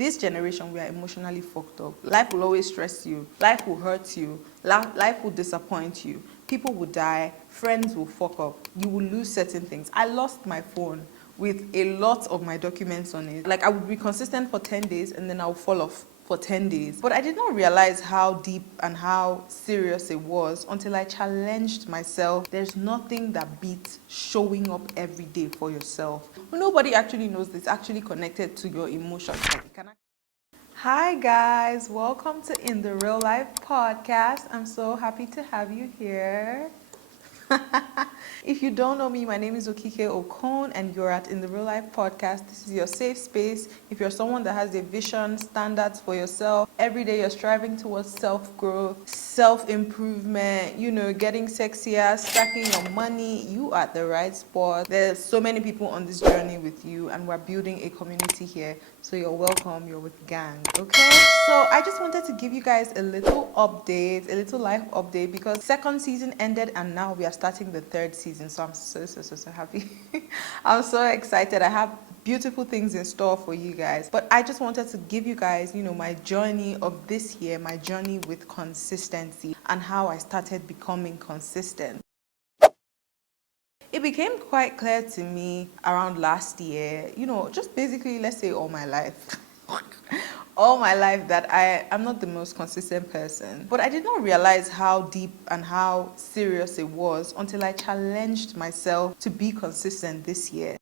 this generation, we are emotionally fucked up. Life will always stress you. Life will hurt you. Life will disappoint you. People will die. Friends will fuck up. You will lose certain things. I lost my phone with a lot of my documents on it. Like, I would be consistent for 10 days and then I would fall off for 10 days. But I did not realize how deep and how serious it was until I challenged myself. There's nothing that beats showing up every day for yourself. Nobody actually knows this. It's actually connected to your emotions. Hi guys, welcome to In the Real Life podcast. I'm so happy to have you here. If you don't know me, my name is Okike Okon and you're at In the Real Life podcast. This is your safe space. If you're someone that has a vision, standards for yourself, every day you're striving towards self-growth, self-improvement, getting sexier, stacking your money, you are at the right spot. There's so many people on this journey with you and we're building a community here. So you're welcome, you're with gang, okay? So I just wanted to give you guys a little update, a little life update, because second season ended and now we are starting the third season. So I'm so happy. I'm so excited. I have beautiful things in store for you guys. But I just wanted to give you guys, my journey of this year, my journey with consistency and how I started becoming consistent. It became quite clear to me around last year, just basically, let's say all my life. All my life that I'm not the most consistent person. But I did not realize how deep and how serious it was until I challenged myself to be consistent this year.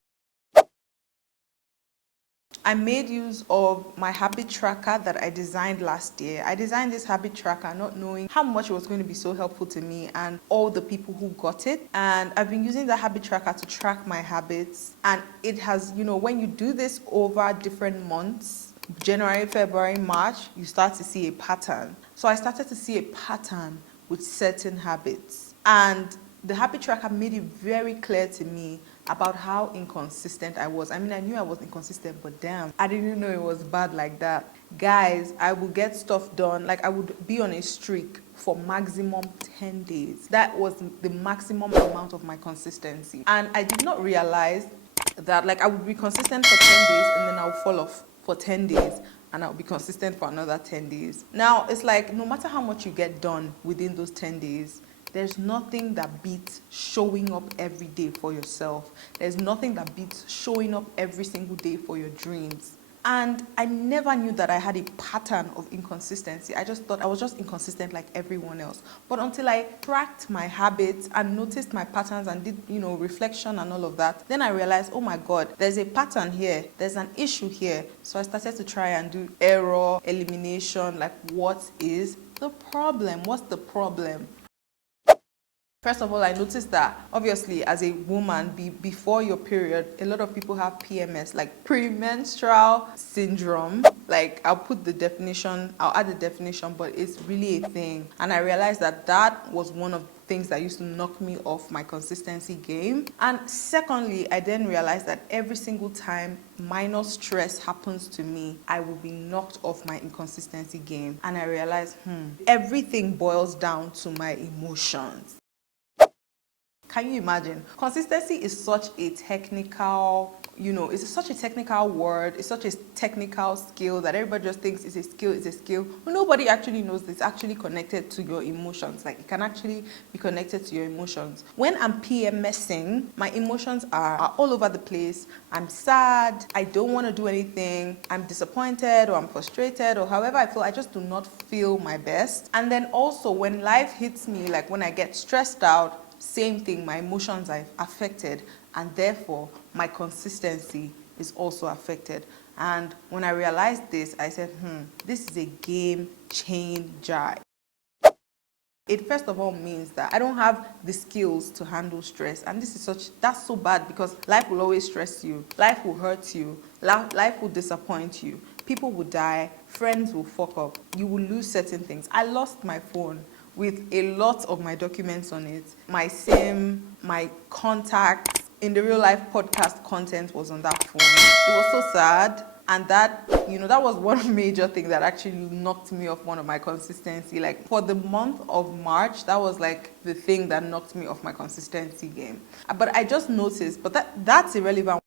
I made use of my habit tracker that I designed last year. I designed this habit tracker not knowing how much it was going to be so helpful to me and all the people who got it. And I've been using the habit tracker to track my habits. And it has, when you do this over different months, January, February, March, you start to see a pattern. So I started to see a pattern with certain habits. And the habit tracker made it very clear to me about how inconsistent I was. I knew I was inconsistent, but damn, I didn't know it was bad like that. Guys, I would get stuff done. Like, I would be on a streak for maximum 10 days. That was the maximum amount of my consistency. And I did not realize that, I would be consistent for 10 days and then I would fall off for 10 days and I'll be consistent for another 10 days. Now, it's like, no matter how much you get done within those 10 days, there's nothing that beats showing up every day for yourself. There's nothing that beats showing up every single day for your dreams. And I never knew that I had a pattern of inconsistency. I just thought I was just inconsistent like everyone else. But until I tracked my habits and noticed my patterns and did, reflection and all of that, then I realized, oh my God, there's a pattern here. There's an issue here. So I started to try and do error elimination, like what is the problem? What's the problem? First of all, I noticed that obviously as a woman, before your period, a lot of people have PMS, like premenstrual syndrome. Like, I'll add the definition, but it's really a thing. And I realized that was one of the things that used to knock me off my consistency game. And secondly, I then realized that every single time minor stress happens to me, I will be knocked off my inconsistency game. And I realized, everything boils down to my emotions. Can you imagine? Consistency is such a technical, it's such a technical word, it's such a technical skill that everybody just thinks it's a skill. But nobody actually knows this. It's actually connected to your emotions. Like, it can actually be connected to your emotions. When I'm PMSing, my emotions are all over the place. I'm sad, I don't want to do anything, I'm disappointed or I'm frustrated or however I feel, I just do not feel my best. And then also when life hits me, like when I get stressed out, same thing, my emotions are affected and therefore my consistency is also affected. And when I realized this, I said, this is a game changer. It first of all means that I don't have the skills to handle stress. And that's so bad because life will always stress you. Life will hurt you. Life will disappoint you. People will die. Friends will fuck up. You will lose certain things. I lost my phone with a lot of my documents on it. My SIM, my contacts, In the Real Life podcast content was on that phone. It was so sad. And that was one major thing that actually knocked me off one of my consistency. Like, for the month of March, that was like the thing that knocked me off my consistency game. But I just noticed, but that's irrelevant.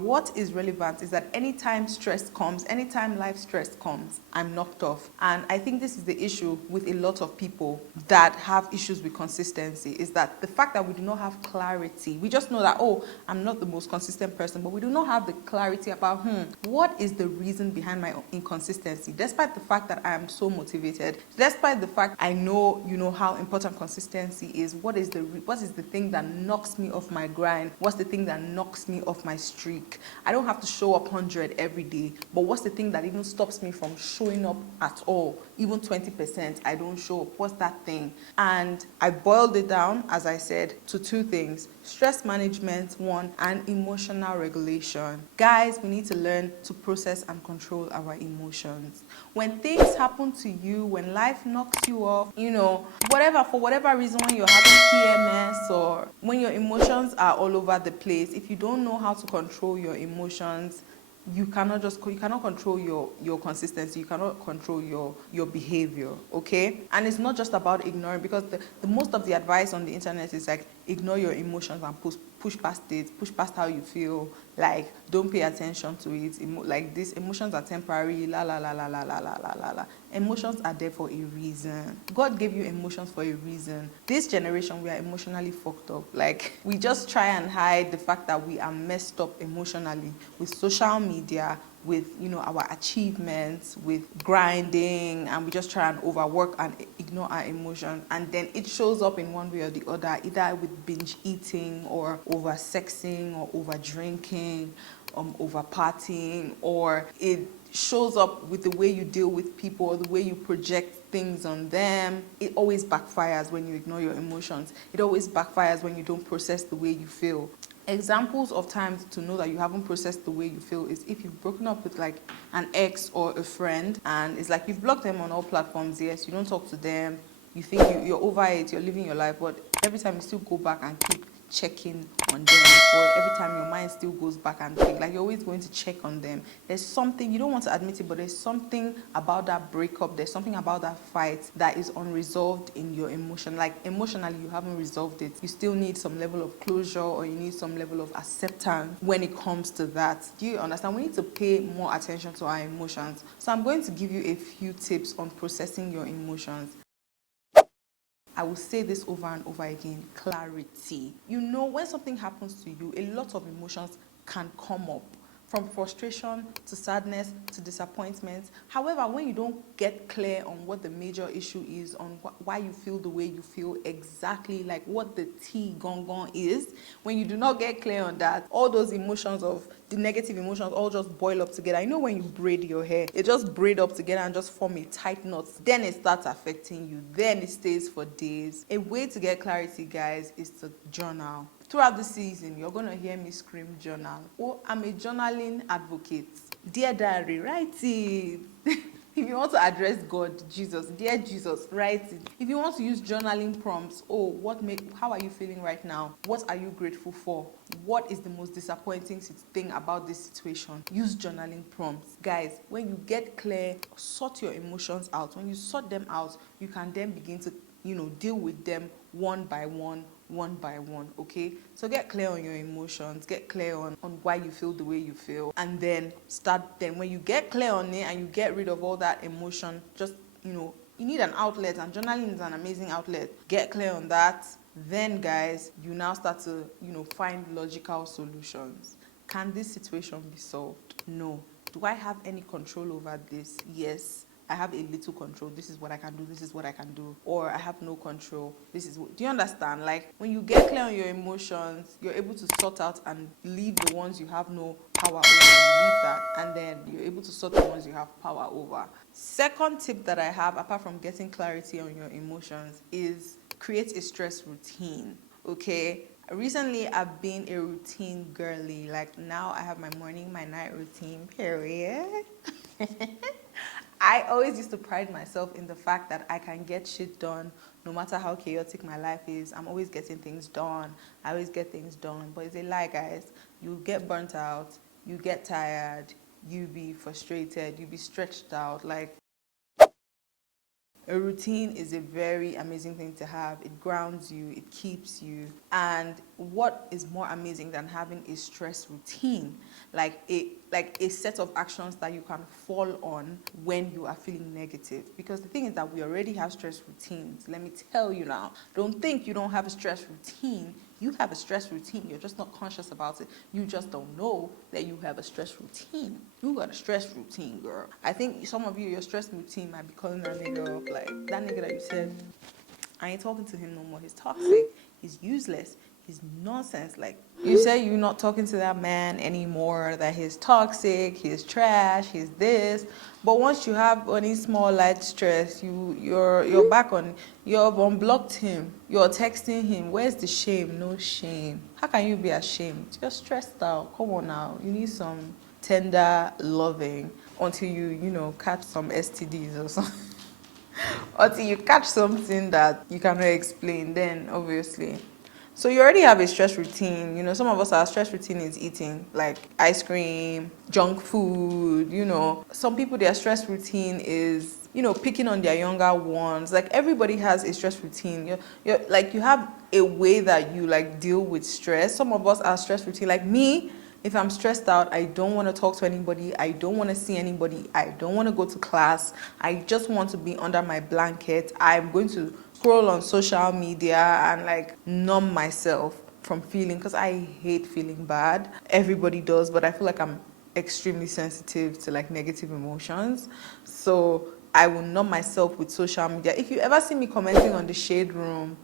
What is relevant is that anytime stress comes, anytime life stress comes, I'm knocked off. And I think this is the issue with a lot of people that have issues with consistency, is that the fact that we do not have clarity. We just know that, oh, I'm not the most consistent person, but we do not have the clarity about, what is the reason behind my inconsistency? Despite the fact that I am so motivated, despite the fact I know, how important consistency is, what is the thing that knocks me off my grind? What's the thing that knocks me off my streak? I don't have to show up 100 every day, but what's the thing that even stops me from showing up at all? Even 20% I don't show up. What's that thing? And I boiled it down, as I said, to two things: stress management, one, and emotional regulation. Guys, we need to learn to process and control our emotions. When things happen to you, when life knocks you off, for whatever reason, when you're having PMS or when your emotions are all over the place, if you don't know how to control your emotions, you cannot control your consistency, you cannot control your behavior, okay? And it's not just about ignoring, because the most of the advice on the internet is like, ignore your emotions and push past it, push past how you feel, like don't pay attention to it, like these emotions are temporary, la la la la la la la la la. Emotions are there for a reason. God gave you emotions for a reason. This generation, we are emotionally fucked up. Like, we just try and hide the fact that we are messed up emotionally with social media, with our achievements, with grinding, and we just try and overwork and ignore our emotions, and then it shows up in one way or the other, either with binge eating or over sexing or over drinking, over partying, or it shows up with the way you deal with people or the way you project things on them. It always backfires when you ignore your emotions. It always backfires when you don't process the way you feel. Examples of times to know that you haven't processed the way you feel is if you've broken up with like an ex or a friend, and it's like you've blocked them on all platforms. Yes, you don't talk to them, you think you're over it, you're living your life, but every time you still go back and keep checking on them, or every time your mind still goes back and think, like you're always going to check on them. There's something, you don't want to admit it, but there's something about that breakup, there's something about that fight that is unresolved in your emotion. Like emotionally, you haven't resolved it. You still need some level of closure, or you need some level of acceptance when it comes to that. Do you understand? We need to pay more attention to our emotions. So I'm going to give you a few tips on processing your emotions. I will say this over and over again: clarity. When something happens to you, a lot of emotions can come up, from frustration to sadness to disappointment. However, when you don't get clear on what the major issue is, on why you feel the way you feel, exactly like what the tea gong is, when you do not get clear on that, all those emotions of the negative emotions all just boil up together. When you braid your hair, it just braid up together and just form a tight knot. Then it starts affecting you. Then it stays for days. A way to get clarity, guys, is to journal. Throughout the season, you're going to hear me scream journal. Oh, I'm a journaling advocate. Dear diary, write it. If you want to address God, Jesus, dear Jesus, write it. If you want to use journaling prompts, how are you feeling right now? What are you grateful for? What is the most disappointing thing about this situation? Use journaling prompts. Guys, when you get clear, sort your emotions out. When you sort them out, you can then begin to, deal with them one by one, okay? So get clear on your emotions, get clear on why you feel the way you feel, and then when you get clear on it and you get rid of all that emotion, just, you need an outlet, and journaling is an amazing outlet. Get clear on that. Then, guys, you now start to, find logical solutions. Can this situation be solved? No. Do I have any control over this? Yes. I have a little control. This is what I can do. This is what I can do. Or I have no control. Do you understand? Like, when you get clear on your emotions, you're able to sort out and leave the ones you have no power over. You leave that, and then you're able to sort the ones you have power over. Second tip that I have, apart from getting clarity on your emotions, is create a stress routine. Okay? Recently, I've been a routine girly. Like, now I have my morning, my night routine, period. I always used to pride myself in the fact that I can get shit done no matter how chaotic my life is. I'm always getting things done. I always get things done. But it's a lie, guys. You get burnt out. You get tired. You be frustrated. You be stretched out. Like, A routine is a very amazing thing to have. It grounds you, it keeps you. And what is more amazing than having a stress routine? Like a set of actions that you can fall on when you are feeling negative. Because the thing is that we already have stress routines. Let me tell you now. Don't think you don't have a stress routine. You have a stress routine. You're just not conscious about it. You just don't know that you have a stress routine. You got a stress routine, girl. I think some of you, your stress routine might be calling that nigga up. Like that nigga that you said, I ain't talking to him no more. He's toxic. He's useless. He's nonsense. Like you say, you're not talking to that man anymore. That he's toxic. He's trash. He's this. But once you have any small light stress, you're back on. You've unblocked him. You're texting him. Where's the shame? No shame. How can you be ashamed? You're stressed out. Come on now. You need some tender loving until you catch some STDs or something. Until you catch something that you cannot explain, then obviously. So you already have a stress routine. Some of us, our stress routine is eating, like ice cream, junk food. Some people, their stress routine is, picking on their younger ones. Like everybody has a stress routine. You're like, you have a way that you like deal with stress. Some of us, our stress routine, like me, if I'm stressed out, I don't want to talk to anybody. I don't want to see anybody. I don't want to go to class. I just want to be under my blanket. I'm going to scroll on social media and like numb myself from feeling, because I hate feeling bad. Everybody does, but I feel like I'm extremely sensitive to like negative emotions. So I will numb myself with social media. If you ever see me commenting on the Shade Room,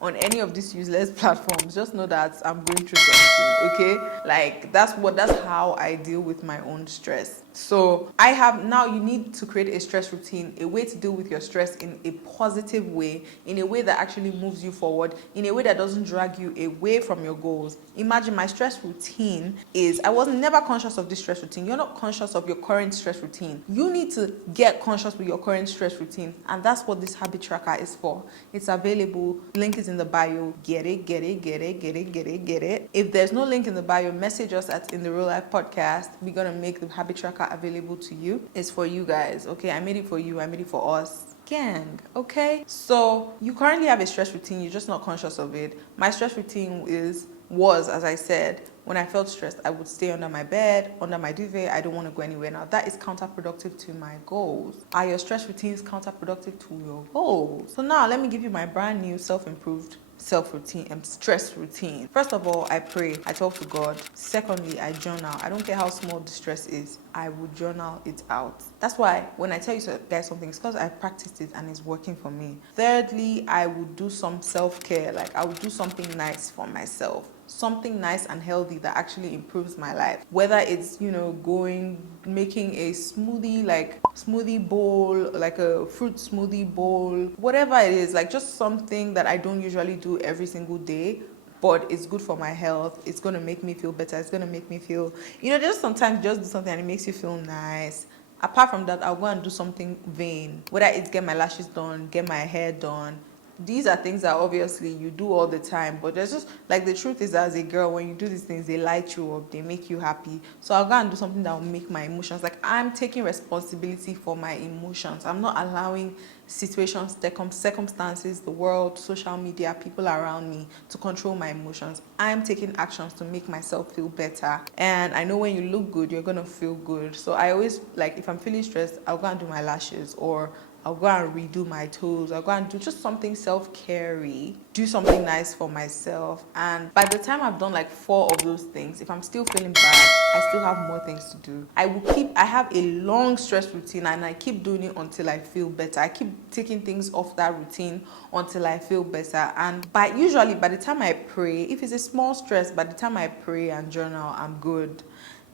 on any of these useless platforms, just know that I'm going through something, okay? Like that's how I deal with my own stress. So I have now, you need to create a stress routine, a way to deal with your stress in a positive way, in a way that actually moves you forward, in a way that doesn't drag you away from your goals. Imagine my stress routine is, I was never conscious of this stress routine. You're not conscious of your current stress routine. You need to get conscious with your current stress routine, and that's what this habit tracker is for. It's available. Link is in the bio. Get it, get it, get it, get it, get it, get it. If there's no link in the bio, message us at In the Real Life Podcast. We're gonna make the habit tracker available to you. It's for you guys, okay? I made it for you. I made it for us. Gang, okay? So you currently have a stress routine. You're just not conscious of it. My stress routine was, as I said, when I felt stressed, I would stay under my bed, under my duvet. I don't want to go anywhere. Now, that is counterproductive to my goals. Are your stress routines counterproductive to your goals? So now, let me give you my brand new self-improved self-routine and stress routine. First of all, I pray. I talk to God. Secondly, I journal. I don't care how small the stress is. I would journal it out. That's why when I tell you guys something, it's because I practiced it and it's working for me. Thirdly, I would do some self-care. Like I would do something nice for myself. Something nice and healthy that actually improves my life. Whether it's, making a smoothie, like smoothie bowl, like a fruit smoothie bowl, whatever it is, like just something that I don't usually do every single day, but it's good for my health. It's going to make me feel better. It's going to make me feel, just sometimes just do something and it makes you feel nice. Apart from that, I'll go and do something vain, whether it's get my lashes done, get my hair done. These are things that obviously you do all the time, but there's just like, the truth is, as a girl, when you do these things, they light you up, they make you happy. So I'll go and do something that will make my emotions, like I'm taking responsibility for my emotions. I'm not allowing situations, circumstances, the world, social media, people around me to control my emotions. I'm taking actions to make myself feel better. And I know when you look good, you're gonna feel good. So I always, like, if I'm feeling stressed, I'll go and do my lashes, or I'll go and redo my toes. I'll go and do just something self-care-y, do something nice for myself. And by the time I've done like 4 of those things, if I'm still feeling bad, I still have more things to do. I have a long stress routine and I keep doing it until I feel better. I keep taking things off that routine until I feel better. And usually by the time I pray, if it's a small stress, by the time I pray and journal, I'm good.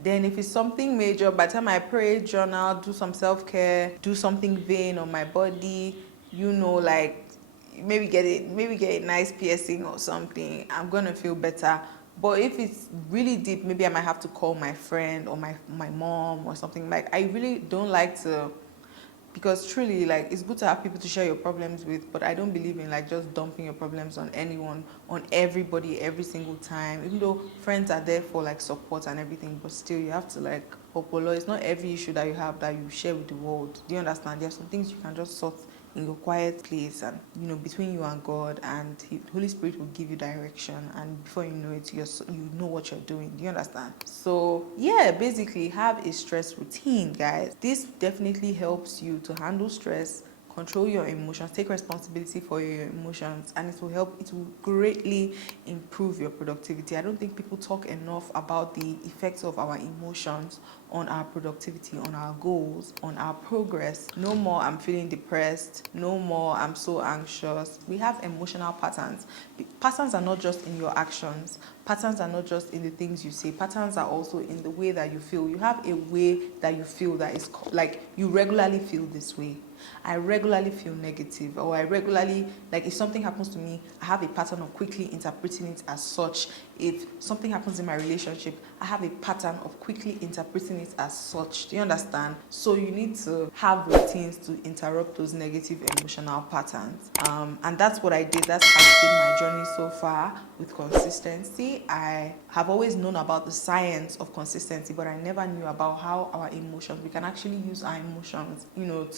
Then if it's something major, by the time I pray, journal, do some self-care, do something vain on my body, like maybe get a nice piercing or something, I'm gonna feel better. But if it's really deep, maybe I might have to call my friend or my mom or something. Like I really don't like to, because truly, like, it's good to have people to share your problems with, but I don't believe in like just dumping your problems on anyone, on everybody, every single time. Even though friends are there for like support and everything, but still you have to it's not every issue that you have that you share with the world. Do you understand? There are some things you can just sort in your quiet place, and between you and God, and Holy Spirit will give you direction, and before you know it, you know what you're doing. Do you understand? So yeah, basically have a stress routine, guys. This definitely helps you to handle stress, control your emotions, take responsibility for your emotions, and it will greatly improve your productivity. I don't think people talk enough about the effects of our emotions on our productivity, on our goals, on our progress. No more I'm feeling depressed, no more I'm so anxious. We have emotional patterns. Patterns are not just in your actions, patterns are not just in the things you say, patterns are also in the way that you feel. You have a way that you feel that is like you regularly feel this way. I regularly feel negative, or I regularly, like if something happens to me, I have a pattern of quickly interpreting it as such. If something happens in my relationship, I have a pattern of quickly interpreting it as such. Do you understand? So you need to have routines to interrupt those negative emotional patterns. And that's what I did. That's how been my journey so far with consistency. I have always known about the science of consistency, but I never knew about how our emotions, we can actually use our emotions,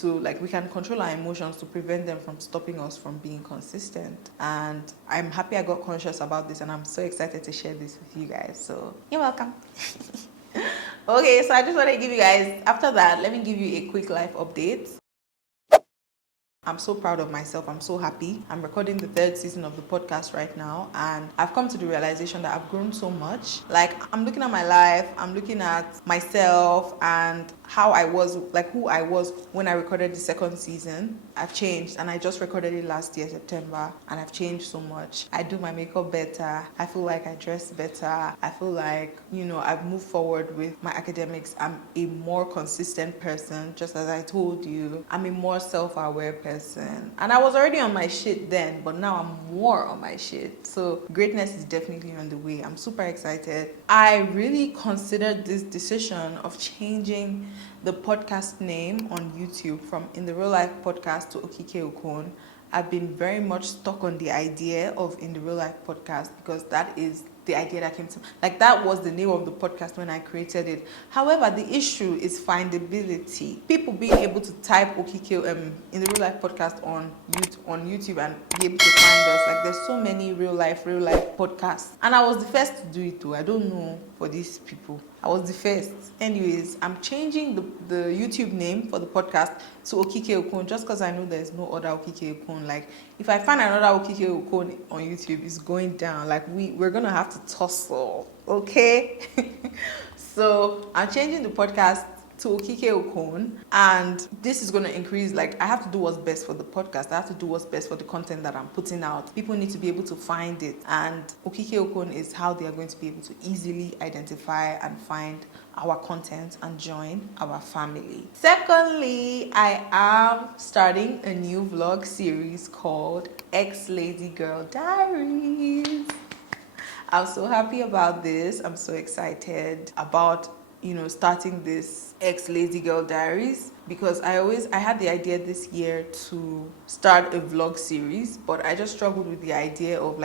to we can control our emotions to prevent them from stopping us from being consistent. And I'm happy I got conscious about this, and I'm so excited to share this with you guys. So you're welcome. Okay, so I just want to give you guys, after that, let me give you a quick life update. I'm so proud of myself. I'm so happy. I'm recording the 3rd season of the podcast right now, and I've come to the realization that I've grown so much. Like, I'm looking at my life, I'm looking at myself and how I was, like who I was when I recorded the 2nd season. I've changed, and I just recorded it last year, September, and I've changed so much. I do my makeup better. I feel like I dress better. I feel like, I've moved forward with my academics. I'm a more consistent person, just as I told you. I'm a more self-aware person. And I was already on my shit then, but now I'm more on my shit. So greatness is definitely on the way. I'm super excited. I really considered this decision of changing the podcast name on YouTube from In the Real Life Podcast to Okike Okon. I've been very much stuck on the idea of In the Real Life Podcast because that is the idea that came to, that was the name of the podcast when I created it. However, the issue is findability. People being able to type Okike In the Real Life Podcast on YouTube and be able to find us. There's so many real life podcasts. And I was the first to do it too. I don't know for these people. I was the first. Anyways, I'm changing the YouTube name for the podcast to Okike Okon just because I know there's no other Okike Okon. If I find another Okike Okon on YouTube, it's going down. We're going to have to tussle, okay? So I'm changing the podcast to Okike Okon, and this is going to increase, I have to do what's best for the podcast. I have to do what's best for the content that I'm putting out. People need to be able to find it, and Okike Okon is how they are going to be able to easily identify and find our content and join our family. Secondly, I am starting a new vlog series called Ex-Lady Girl Diaries. I'm so happy about this. I'm so excited about starting this Ex-Lazy Girl Diaries, because I had the idea this year to start a vlog series, but I just struggled with the idea of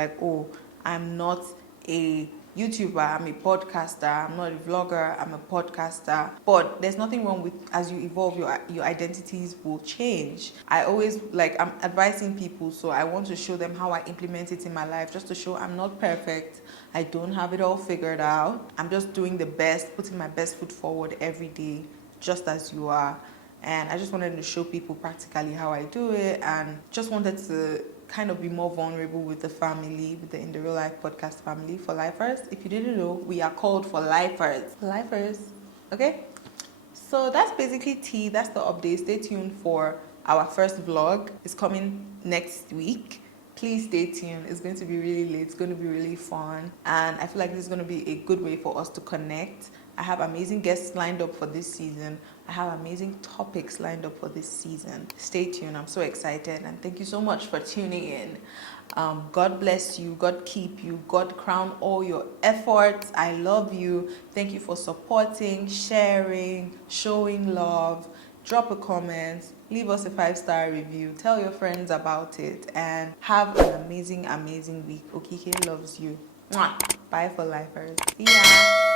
I'm not a YouTuber, I'm a podcaster. I'm not a vlogger, I'm a podcaster. But there's nothing wrong with, as you evolve, your identities will change. I always, I'm advising people, so I want to show them how I implement it in my life, just to show I'm not perfect. I don't have it all figured out. I'm just doing the best, putting my best foot forward every day, just as you are. And I just wanted to show people practically how I do it, and just wanted to kind of be more vulnerable with the family, with the In the Real Life Podcast family, for lifers. If you didn't know, we are called for lifers. Lifers, okay? So that's basically tea. That's the update. Stay tuned for our first vlog. It's coming next week. Please stay tuned. It's going to be really late. It's going to be really fun. And I feel like this is going to be a good way for us to connect. I have amazing guests lined up for this season. I have amazing topics lined up for this season. Stay tuned. I'm so excited. And thank you so much for tuning in. God bless you. God keep you. God crown all your efforts. I love you. Thank you for supporting, sharing, showing love. Drop a comment. Leave us a 5-star review. Tell your friends about it. And have an amazing, amazing week. Okike loves you. Mwah. Bye for lifers. See ya.